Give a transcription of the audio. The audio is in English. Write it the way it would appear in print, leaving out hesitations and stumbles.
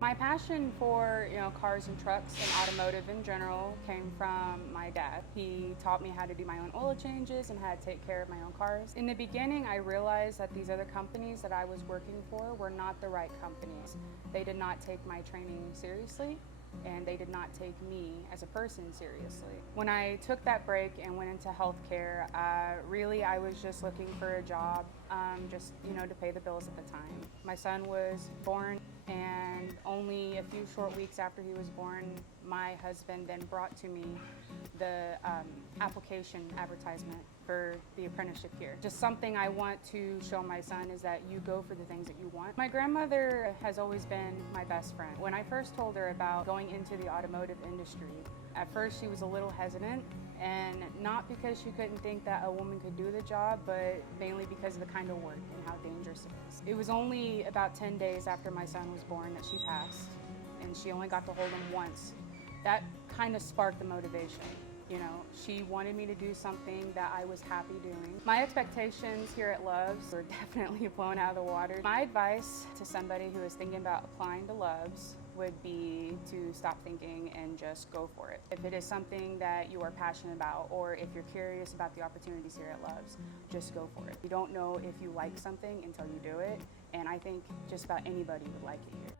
My passion for, cars and trucks and automotive in general came from my dad. He taught me how to do my own oil changes and how to take care of my own cars. In the beginning, I realized that these other companies that I was working for were not the right companies. They did not take my training seriously, and they did not take me as a person seriously. When I took that break and went into healthcare, really I was just looking for a job, to pay the bills at the time. My son was born, and only a few short weeks after he was born, my husband then brought to me the application advertisement for the apprenticeship here. Just something I want to show my son is that you go for the things that you want. My grandmother has always been my best friend. When I first told her about going into the automotive industry, at first she was a little hesitant, and not because she couldn't think that a woman could do the job, but mainly because of the kind of work and how dangerous it is. It was only about 10 days after my son was born that she passed, and she only got to hold him once. That kind of sparked the motivation. She wanted me to do something that I was happy doing. My expectations here at Love's were definitely blown out of the water. My advice to somebody who is thinking about applying to Love's would be to stop thinking and just go for it. If it is something that you are passionate about, or if you're curious about the opportunities here at Love's, just go for it. You don't know if you like something until you do it, and I think just about anybody would like it here.